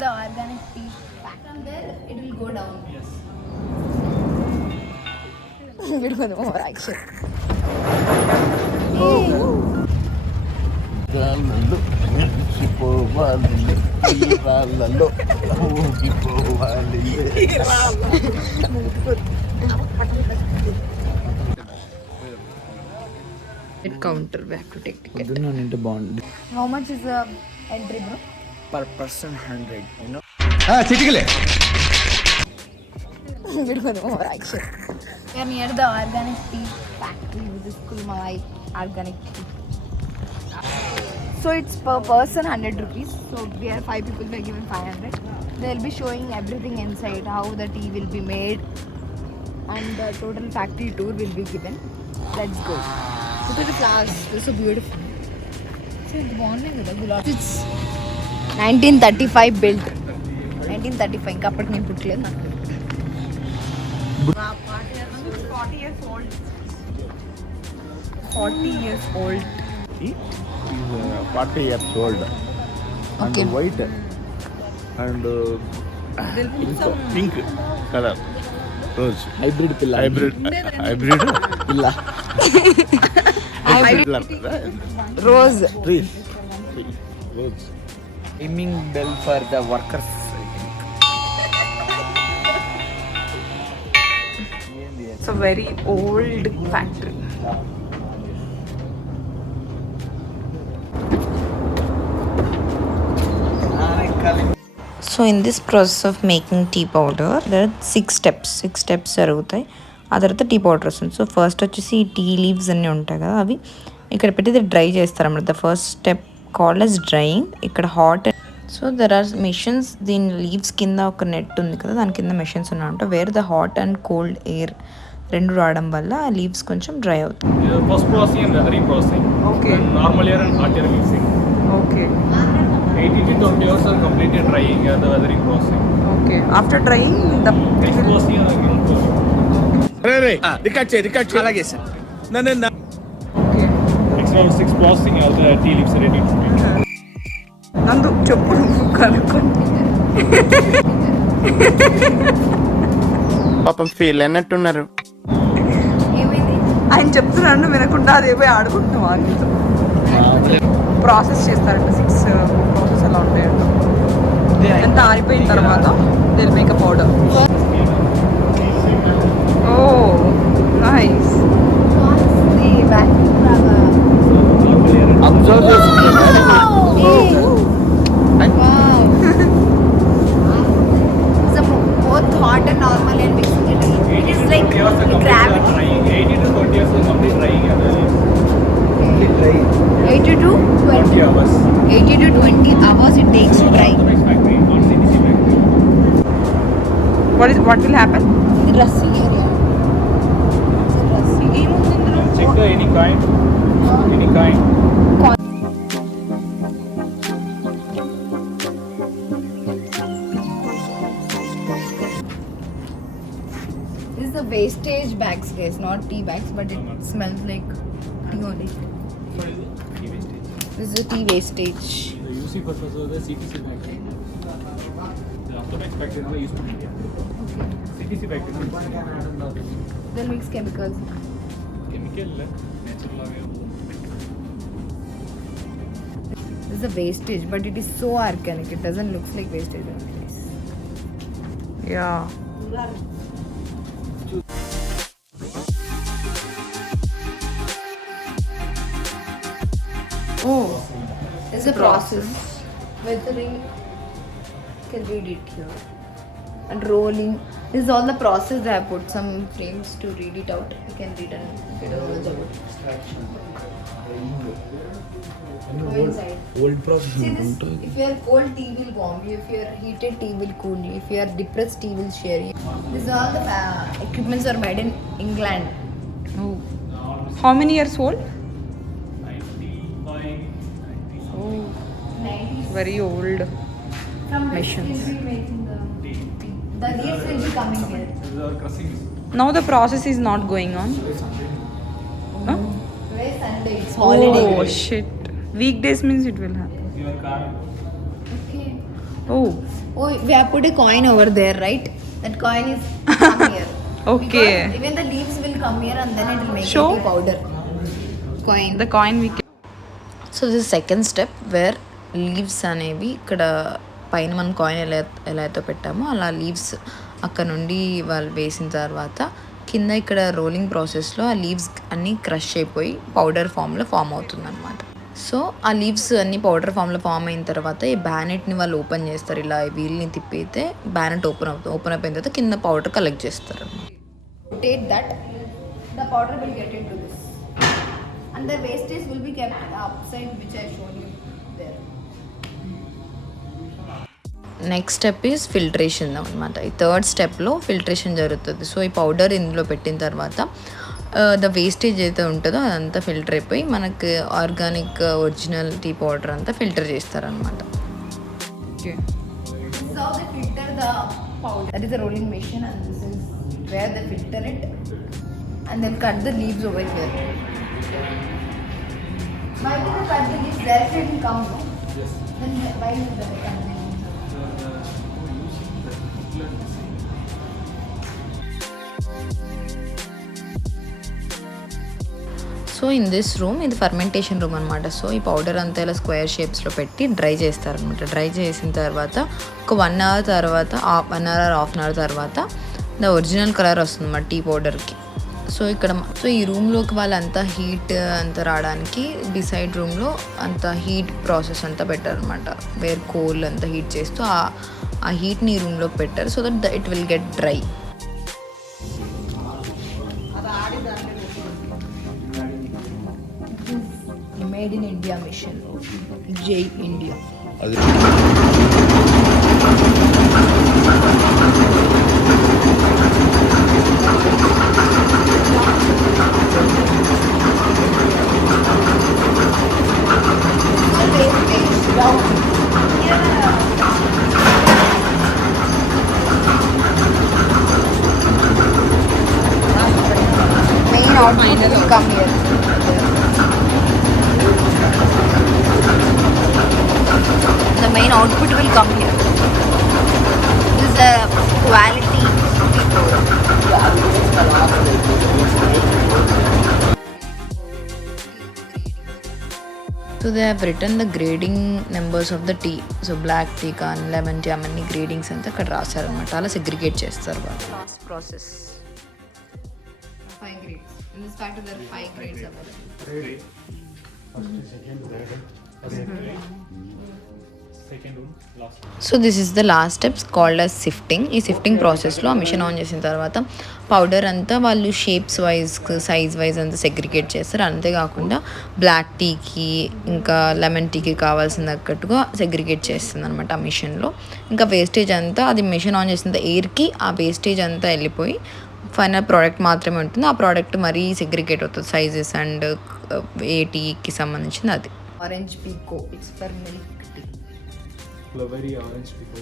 the organic tea pack. From there, it will go down. Yes. We'll go more action. Counter, we have to take ticket. How much is the entry, bro? Per person 100, you know. We'll go more action. We are near the organic tea factory, which is Kolukkumalai organic tea. So it's per person 100 rupees. So we are 5 people, we are given 500. They'll be showing everything inside, how the tea will be made, and the total factory tour will be given. Let's go. Look at the flowers, they're so beautiful. It's 1935 built. 1935, ఇంకా అప్పటికి నేను పుట్టలేదు నాకు. 40 years old. 40 years old. He is 40 years old. Okay. And white and pink color. Rose. Hybrid pilla. Hybrid Pilla. hybrid. Rose. Trees. Rose. Aiming bell for the workers, I think. It's a very old factory. So in this process of making tea powder there are 6 steps జరుగుతాయి. ఆ తర్వాత tea powder వస్తుంది. So first వచ్చేసి tea leaves అన్నీ ఉంటాయి కదా, అవి ఇక్కడ పెట్టి డ్రై చేస్తారన్నమాట. The first step called as drying. ఇక్కడ hot, so there are machines. దీని లీవ్స్ కింద ఒక నెట్ ఉంది కదా, దాని కింద మెషిన్స్ ఉన్నాయంట. Where the hot and cold air రెండు రావడం వల్ల ఆ లీవ్స్ కొంచెం డ్రై అవుతాయి. Post processing and weathering processing. Okay. And normal air and hot air mixing. Okay. 80 to 20 hours are completed drying and the weathering processing. Okay. After drying, the Next processing and again processing. Record చేయి. అలాగే సార్. నన్ను okay. Next round 6 processing, all the tea leaves are ready to be. నందు చెప్పు నువ్వు కనుక్కో. పాపం ఫీల్ అన్నట్టున్నారు. ఏమైంది? ఆయన చెప్తున్నాను వినకుండా అదేవో ఆడుకుంటున్నావా? ప్రాసెస్ చేస్తారంట 6 ప్రాసెస్ అలా ఉంటాయంట. అంతా ఆరిపోయిన తర్వాత దిల్ make a powder. Oh nice. The vacuum rubber. Observe చేస్తుంది. Wow. So both hot and normal and mixing it. It is like gravity. 80 to 20 hours are complete drying and the leaves. 80 to 20 hours. 80 to 20 hours it takes to dry. Next factory, not CTC factory. What will happen? The dressing area. It's a dressing. Check the any kind. Any kind. This is the wastage bags, guys, not tea bags, but it smells like tea only. This is the tea wastage. The UC purpose of the CTC factory. The Aftermax factory now used to be India. CTC factory now used to be India. They'll mix chemicals. Chemical, natural available. This is the wastage, but it is so organic. It doesn't look like wastage. Yeah. Oh, it's a process. Weathering, you can read it here. And rolling. This is all the process. I have put some frames to read it out. You can read and get a knowledge about it. Go inside. Old process. See this? If you are cold, tea will warm you. If you are heated, tea will cool you. If you are depressed, tea will cheer you. These all the equipments are made in England. Oh. How many years old? 95. Oh, 90s. very old. From Machines. will be making the leaves will be coming here. These are crushing. Now the process is not going on. Huh? Today is Sunday. It's holiday. Oh shit. Weekdays means it will happen. Your car. Okay. Oh. Oh, we have put a coin over there, right? That coin is come here. Okay. Because even the leaves will come here and then it will make Show. a tea powder. Coin. The coin we can. So this second step where leaves అనేవి ఇక్కడ పైన మనం కాయిన్ ఎలా అయితే పెట్టామో అలా లీవ్స్ అక్కడ నుండి వాళ్ళు వేసిన తర్వాత కింద ఇక్కడ రోలింగ్ ప్రాసెస్లో ఆ లీవ్స్ అన్నీ క్రష్ అయిపోయి పౌడర్ ఫామ్లో ఫామ్ అవుతుంది అనమాట. సో ఆ లీవ్స్ అన్ని పౌడర్ ఫామ్లో ఫామ్ అయిన తర్వాత ఈ బ్యానెట్ని వాళ్ళు ఓపెన్ చేస్తారు. ఇలా వీల్ని తిప్పితే బ్యానెట్ ఓపెన్ అవుతుంది. ఓపెన్ అయిపోయిన తర్వాత కింద పౌడర్ కలెక్ట్ చేస్తారు అనమాట. Rotate that, the powder will get into this. And the wastage will be kept upside, which I shown you there. Next step is filtration అనమాట. ఈ థర్డ్ స్టెప్లో ఫిల్టరేషన్ జరుగుతుంది. సో ఈ పౌడర్ ఇందులో పెట్టిన తర్వాత ద వేస్టేజ్ అయితే ఉంటుందో అదంతా ఫిల్టర్ అయిపోయి మనకు ఆర్గానిక్ ఒరిజినల్ టీ పౌడర్ అంతా ఫిల్టర్ చేస్తారనమాట. This is how they filter the powder. That is the rolling machine, and this is where they filter it. And they'll cut the leaves over here. Why did they cut the leaves? Directly it will come, no? Yes. Then why did they cut the leaves? So in this room ఇది fermentation room అనమాట. సో ఈ పౌడర్ అంతా ఇలా స్క్వేర్ షేప్స్లో పెట్టి డ్రై చేస్తారనమాట. డ్రై చేసిన తర్వాత ఒక 1 hour తర్వాత 1 hour or half an hour తర్వాత ద ఒరిజినల్ కలర్ వస్తుంది అన్నమాట టీ పౌడర్కి. సో ఇక్కడ ఈ రూమ్లోకి వాళ్ళంతా హీట్ అంతా రావడానికి బిసైడ్ రూమ్లో అంత హీట్ ప్రాసెస్ అంతా పెట్టారనమాట. వేర్ కోల్ అంతా హీట్ చేస్తూ ఆ హీట్ని ఈ రూమ్లోకి పెట్టారు. So that it will get dry. Made in India mission. Jai India. Main output will come here. The main output will come here. This is a quality tea powder. So they have written the grading numbers of the tea. So black tea కానీ lemon tea అన్ని గ్రేడింగ్స్ అంతా ఇక్కడ రాశారనమాట. అలా సెగ్రిగేట్ చేస్తారు వాళ్ళు. Last process. 5 grades. In this factory there are 5 grades available. Second one, last one. So this is the last steps called as sifting. ఈ sifting ప్రాసెస్లో ఆ మిషన్ ఆన్ చేసిన తర్వాత పౌడర్ అంతా వాళ్ళు షేప్స్ వైజ్ సైజ్ వైజ్ అంతా segregate చేస్తారు. అంతేకాకుండా బ్లాక్ టీకి ఇంకా లెమన్ టీకి కావాల్సిన తగ్గట్టుగా సెగ్రిగేట్ చేస్తుంది అనమాట ఆ మిషన్లో. ఇంకా వేస్టేజ్ అంతా అది మిషన్ ఆన్ చేసిన ఎయిర్కి ఆ వేస్టేజ్ అంతా వెళ్ళిపోయి ఫైనల్ ప్రోడక్ట్ మాత్రమే ఉంటుంది. ఆ ప్రోడక్ట్ మరీ సెగ్రిగేట్ అవుతుంది సైజెస్ అండ్ ఏ టీకి సంబంధించింది అది. Orange Pico. It's for milk tea. Flavory orange pico,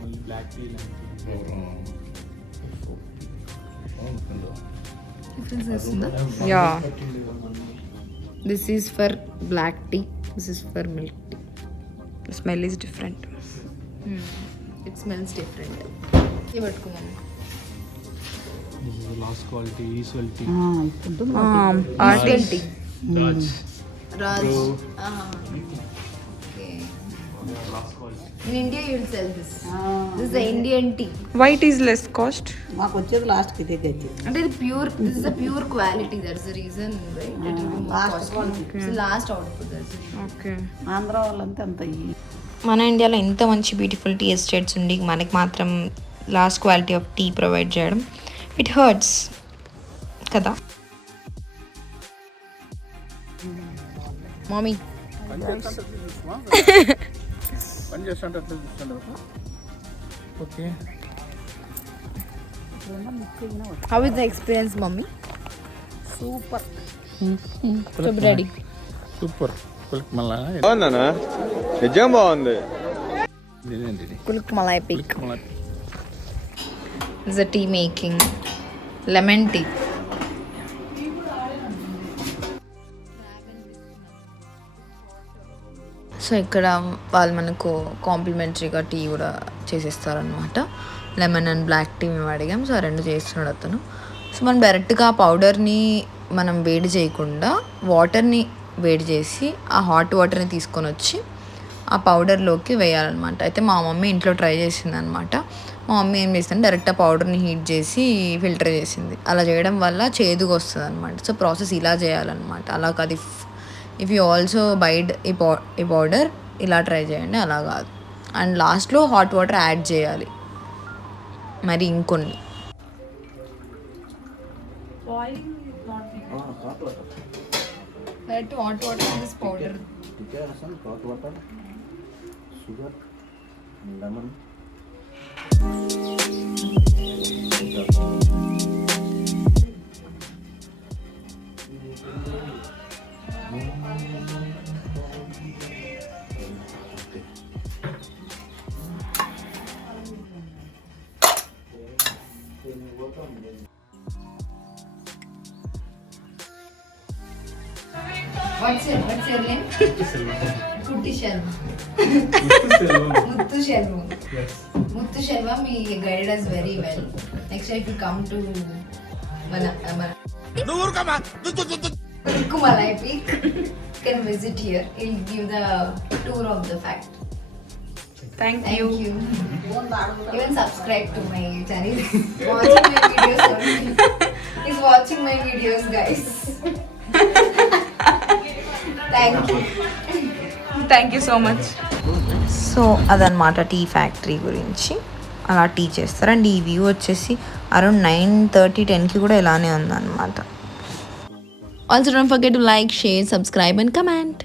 only black tea, lemon tea. Difference is in the. Yeah. This is for black tea. This is for milk tea. The smell is different. It smells different. ये बटको mummy. This is the last quality, Easwell tea. Indian tea. Raj. Raj. Bro. Okay. Last quality. In India you will sell this. This is the Indian tea. Why it is less cost? మాకు వచ్చేది లాస్ట్కి ఇదే తెచ్చి And it is pure. This is a pure quality. That's the reason, right? It will be more last costly. quality. It's the last output. That's the reason. Okay. Andhra వాళ్ళంతా అంత మన ఇండియాలో ఇంత మంచి బ్యూటిఫుల్ టీ ఎస్టేట్స్ ఉండి మనకి మాత్రం last quality of tea provide చేయడం ఇట్ హర్ట్స్ కదా. Mommy. పని చేస్తుంటే okay. How is the experience, mommy? Super. So ready. Super. బాగుందన్నా, నిజం బాగుంది. Kolukkumalai Peak. This is a tea making lemon tea. So ఇక్కడ వాళ్ళు మనకు కాంప్లిమెంటరీగా టీ కూడా చేసేస్తారనమాట. లెమన్ అండ్ బ్లాక్ టీ మేము అడిగాం. సో 2 చేస్తున్నాడు అతను. సో మనం డైరెక్ట్గా ఆ పౌడర్ని మనం వేడి చేయకుండా వాటర్ని వేడి చేసి ఆ హాట్ వాటర్ని తీసుకొని వచ్చి ఆ పౌడర్లోకి వేయాలన్నమాట. అయితే మా మమ్మీ ఇంట్లో ట్రై చేసిందనమాట. మా మమ్మీ ఏం చేసింది, డైరెక్ట్ ఆ పౌడర్ని హీట్ చేసి ఫిల్టర్ చేసింది. అలా చేయడం వల్ల చేదుగా వస్తుంది అనమాట. సో ప్రాసెస్ ఇలా చేయాలన్నమాట. అలా కాదు, ఇఫ్ యూ ఆల్సో బైడ్ ఈ పౌడర్ ఇలా ట్రై చేయండి, అలా కాదు. అండ్ లాస్ట్లో హాట్ వాటర్ యాడ్ చేయాలి, మరి ఇంకొన్ని. Add to hot water and this powder. hot water, sugar, lemon. What's your name? Kutti Shelva. Muthu Shelva. Yes. Muthu Shelva, he guided us very well. Next time if you come to Kolukkumalai Peak, you can visit here. He'll give the tour of the fact. Thank Thank you. you. Even subscribe to my channel. Watching my videos only. He's watching my videos, guys. Thank you so much. So అదనమాట tea factory గురించి. అలా టీ చేస్తారు. అండ్ ఈ వ్యూ వచ్చేసి అరౌండ్ 9:30, 10కి కూడా ఇలానే ఉందన్నమాట. Also don't forget to like, share, subscribe and comment.